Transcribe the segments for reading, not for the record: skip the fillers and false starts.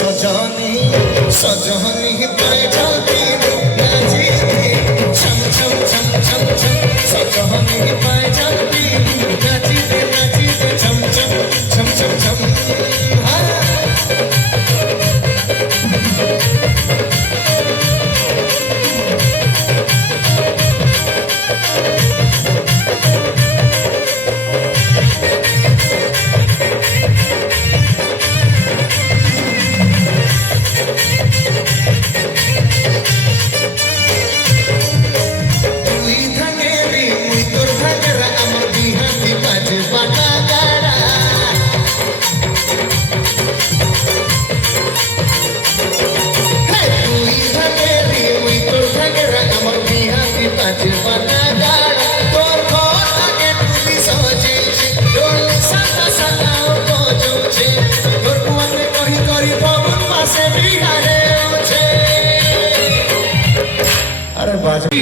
सजानी सजानी पाए जाती नाची छम छम छम छम छम सजानी पाए जाती नाची छम छम छम छम छम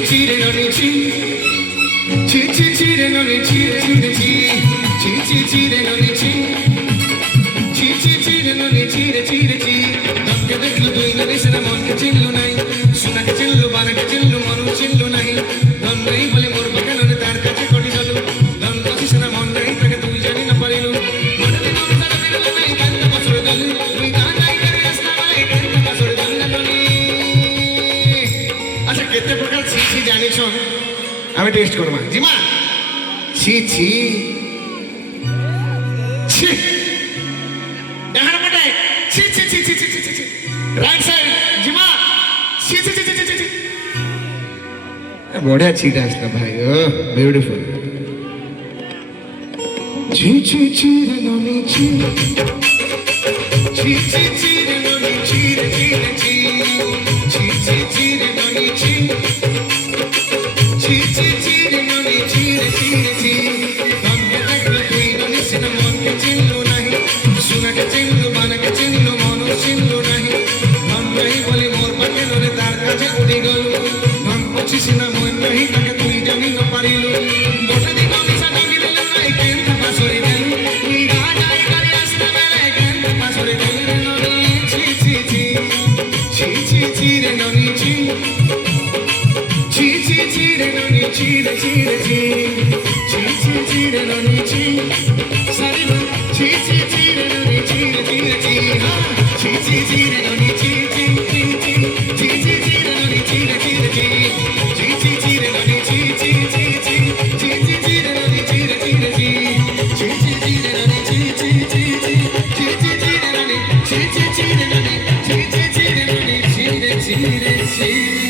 Cheating on the cheat, cheating on the cheat, cheating on the cheat, cheating on the cheat. Nam ke deklo doi na listen mon ke chillu nahi, suna ke chillu bana ke chillu manu chillu nahi. Nam nahi bole mor bakano ne tar kache kodi dalu. Nam kasi suna mon nahi take tu jani na parilu. Madali nam sara dilu nahi kanta pasur dalu. Tui kanai kare asta nahi kanta pasur dalu nani. Acha kete prakar ছি জানিছো আমি test করব জিমা ছি ছি ছি এখানে পড়ে ছি ছি ছি ছি ছি ছি রাইট সাইড জিমা ছি ছি ছি ছি ছি বড়িয়া ছিটা আসলো ভাই ও বিউটিফুল ছি ছি ছি রে ননি ছি ছি ছি ছি রে ননি ছি রে ছি রে ছি ছি ছি ছি রে ননি ছি cheating on the cheat. Nam ke deklo tui nani sina mon ke chillu nahi, suna ke chillu bana ke chillu manu chillu nahi. Nam nahi bole mor bakano ne tar kache udi galu. Nam pochi sina mon nahi take tui jani na parilu. Bote di kami sa dagi dilu nahi kenta pasori dilu. Tui ga jai kari asta bele kenta pasori dilu nani chi chi chi chi chi chi re nani chi. Cheating on the cheat, cheating on the cheat. Sorry, cheating on the cheat, cheating on the cheat, cheating on the cheat, cheating on the cheat, cheating on the cheat, cheating on the cheat, cheating on the cheat, cheating on the cheat.